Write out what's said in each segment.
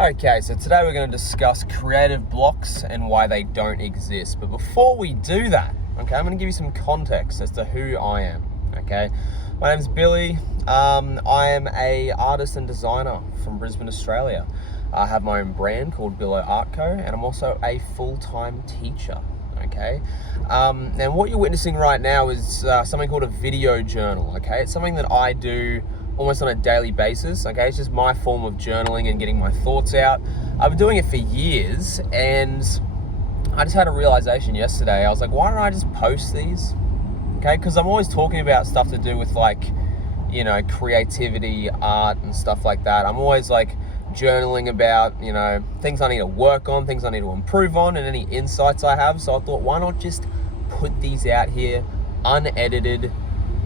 Okay, so today we're going to discuss creative blocks and why they don't exist. But before we do that, okay, I'm going to give you some context as to who I am, okay? My name's Billy. I am a artist and designer from Brisbane, Australia. I have my own brand called Billo Art Co, and I'm also a full-time teacher, okay? And what you're witnessing right now is something called a video journal, okay? It's something that I do almost on a daily basis, okay? It's just my form of journaling and getting my thoughts out. I've been doing it for years, and I just had a realization yesterday. I was like, why don't I just post these? Okay, because I'm always talking about stuff to do with, like, you know, creativity, art, and stuff like that. I'm always like journaling about, you know, things I need to work on, things I need to improve on, and any insights I have. So I thought, why not just put these out here unedited,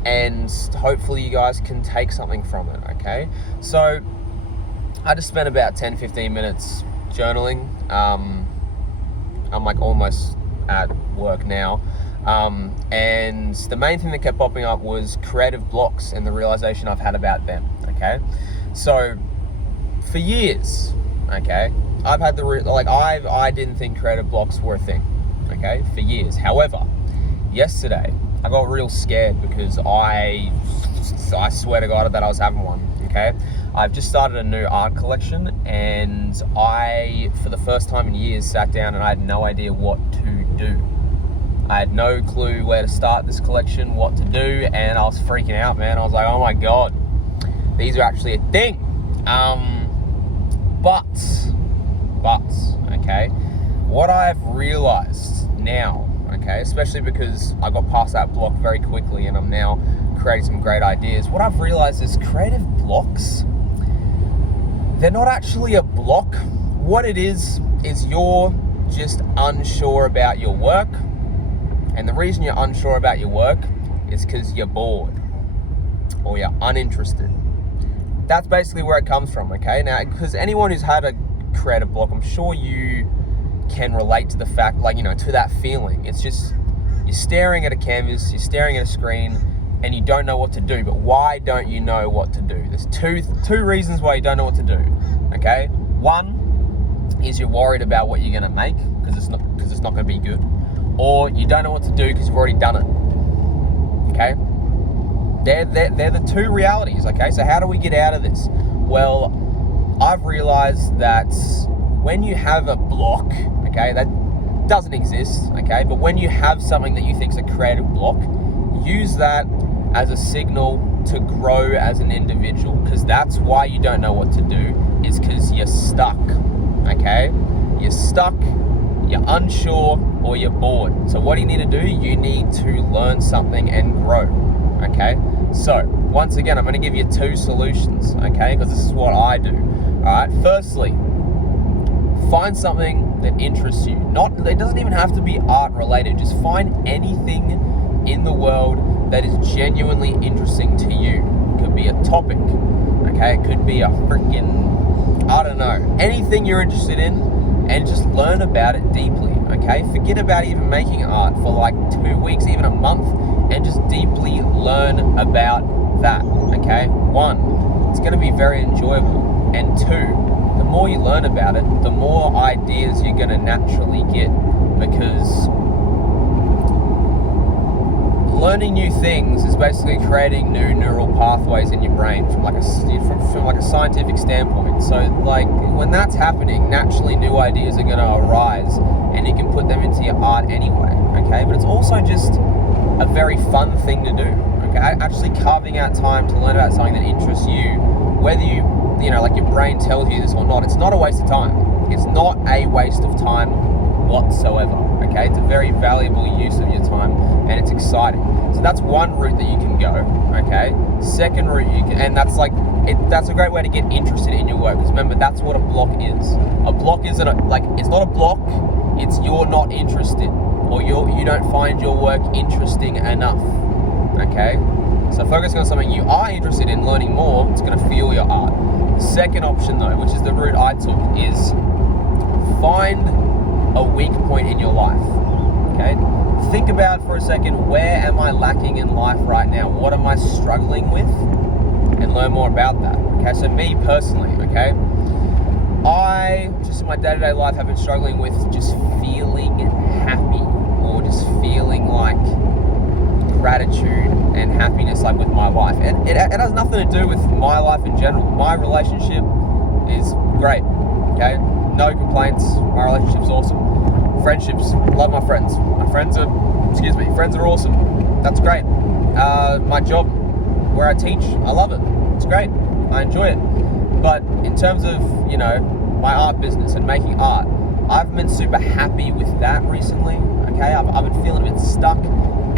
and hopefully you guys can take something from it, okay? So I just spent about 10-15 minutes journaling. I'm like almost at work now. And the main thing that kept popping up was creative blocks and the realization I've had about them, okay? So for years, okay, I've had I didn't think creative blocks were a thing, okay, for years. However, yesterday, I got real scared because I swear to God that I was having one, okay? I've just started a new art collection, and I, for the first time in years, sat down and I had no idea what to do. I had no clue where to start this collection, what to do, and I was freaking out, man. I was like, oh my God, these are actually a thing. But, okay, what I've realized now, okay, especially because I got past that block very quickly and I'm now creating some great ideas. What I've realized is creative blocks, they're not actually a block. What it is you're just unsure about your work. And the reason you're unsure about your work is because you're bored or you're uninterested. That's basically where it comes from, okay? Now, because anyone who's had a creative block, I'm sure you can relate to the fact, like, you know, to that feeling. It's just, you're staring at a canvas, you're staring at a screen, and you don't know what to do. But why don't you know what to do? There's two reasons why you don't know what to do, okay? One is you're worried about what you're gonna make because it's not gonna be good. Or you don't know what to do because you've already done it, okay? They're the two realities, okay? So how do we get out of this? Well, I've realized that when you have a block, okay, that doesn't exist, okay, but when you have something that you think is a creative block, use that as a signal to grow as an individual, because that's why you don't know what to do, is because you're stuck, okay? You're stuck, you're unsure, or you're bored. So what do you need to do? You need to learn something and grow, okay? So once again, I'm going to give you two solutions, okay, because this is what I do. All right, firstly, find something that interests you. It doesn't even have to be art related. Just find anything in the world that is genuinely interesting to you. It could be a topic, okay? It could be a freaking, I don't know, anything you're interested in, and just learn about it deeply, okay? Forget about even making art for like 2 weeks, even a month, and just deeply learn about that, okay? One, it's gonna be very enjoyable, and two, the more you learn about it, the more ideas you're going to naturally get, because learning new things is basically creating new neural pathways in your brain from like a scientific standpoint. So like when that's happening, naturally new ideas are going to arise and you can put them into your art anyway, okay? But it's also just a very fun thing to do, okay? Actually carving out time to learn about something that interests you, whether you know, like your brain tells you this or not, it's not a waste of time. It's not a waste of time whatsoever, okay? It's a very valuable use of your time, and it's exciting. So that's one route that you can go, okay? Second route and that's that's a great way to get interested in your work, because remember, that's what a block is. A block isn't it's not a block, it's you're not interested, or you don't find your work interesting enough, okay? So focusing on something you are interested in learning more, it's gonna fuel your art. The second option though, which is the route I took, is find a weak point in your life, okay? Think about for a second, where am I lacking in life right now? What am I struggling with? And learn more about that, okay? So me personally, okay? I in my day-to-day life have been struggling with just feeling happy, or just feeling like gratitude and happiness, like with my life. And it has nothing to do with my life in general. My relationship is great, okay? No complaints. My relationship's awesome. Friendships, love my friends. Friends are awesome. That's great. My job, where I teach, I love it. It's great. I enjoy it. But in terms of, my art business and making art, I've been super happy with that recently, okay? I've been feeling a bit stuck,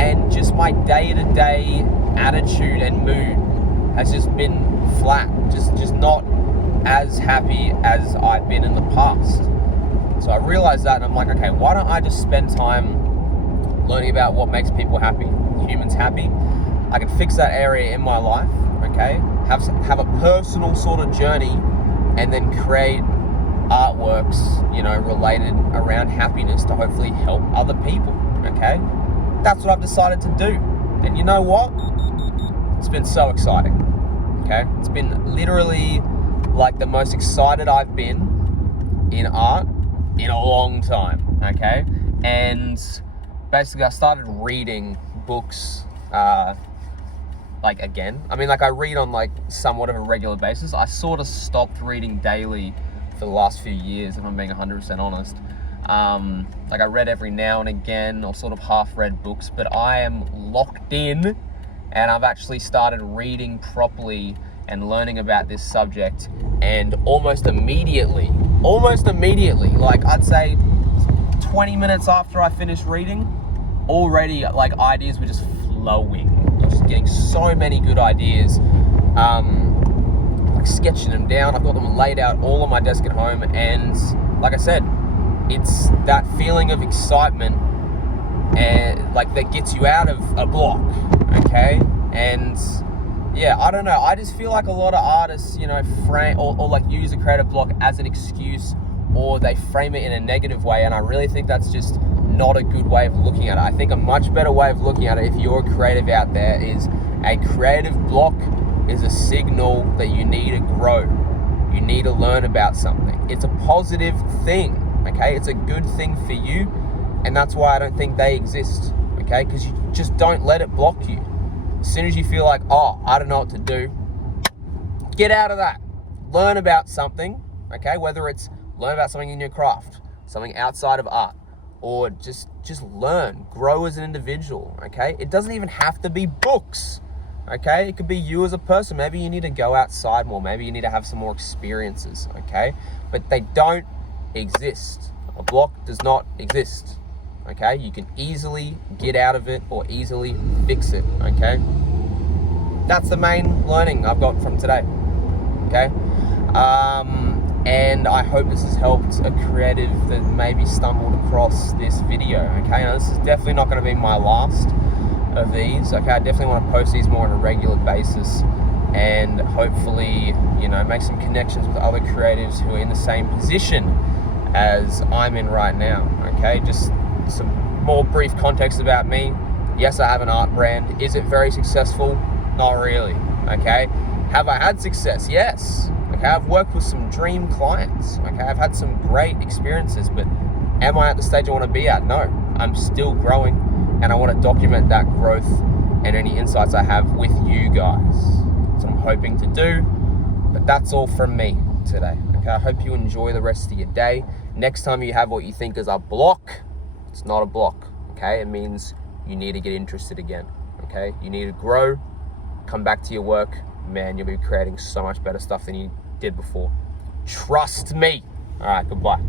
and just my day-to-day attitude and mood has just been flat, just not as happy as I've been in the past. So I realized that, and I'm like, okay, why don't I just spend time learning about what makes people happy, humans happy? I can fix that area in my life, okay? Have a personal sort of journey, and then create artworks, related around happiness to hopefully help other people, okay? That's what I've decided to do. And you know what? It's been so exciting, okay? It's been literally like the most excited I've been in art in a long time, okay? And basically I started reading books, again. I read on somewhat of a regular basis. I sort of stopped reading daily for the last few years, if I'm being 100% honest. I read every now and again, or sort of half-read books, but I am locked in, and I've actually started reading properly and learning about this subject, and almost immediately, I'd say 20 minutes after I finished reading, already ideas were just flowing. I was just getting so many good ideas, sketching them down. I've got them laid out all on my desk at home, and like I said, it's that feeling of excitement and that gets you out of a block, okay? And yeah, I don't know, I just feel like a lot of artists, frame or use a creative block as an excuse, or they frame it in a negative way, and I really think that's just not a good way of looking at it. I think a much better way of looking at it, if you're a creative out there, is a creative block is a signal that you need to grow. You need to learn about something. It's a positive thing, okay? It's a good thing for you, and that's why I don't think they exist, okay? Because you just don't let it block you. As soon as you feel like, I don't know what to do, get out of that. Learn about something, okay? Whether it's learn about something in your craft, something outside of art, or just learn, grow as an individual, okay? It doesn't even have to be books, okay? It could be you as a person. Maybe you need to go outside more. Maybe you need to have some more experiences, okay? But they don't exist. A block does not exist, okay? You can easily get out of it or easily fix it, okay? That's the main learning I've got from today, okay? And I hope this has helped a creative that maybe stumbled across this video, okay? Now, this is definitely not going to be my last of these, okay? I definitely want to post these more on a regular basis, and hopefully, make some connections with other creatives who are in the same position as I'm in right now, okay? Just some more brief context about me. Yes, I have an art brand. Is it very successful? Not really, okay? Have I had success? Yes. Okay, I've worked with some dream clients. Okay, I've had some great experiences, but am I at the stage I want to be at? No, I'm still growing, and I want to document that growth and any insights I have with you guys. That's what I'm hoping to do, but that's all from me today. Okay, I hope you enjoy the rest of your day. Next time you have what you think is a block, it's not a block, okay? It means you need to get interested again, okay? You need to grow, come back to your work. Man, you'll be creating so much better stuff than you did before. Trust me. All right, goodbye.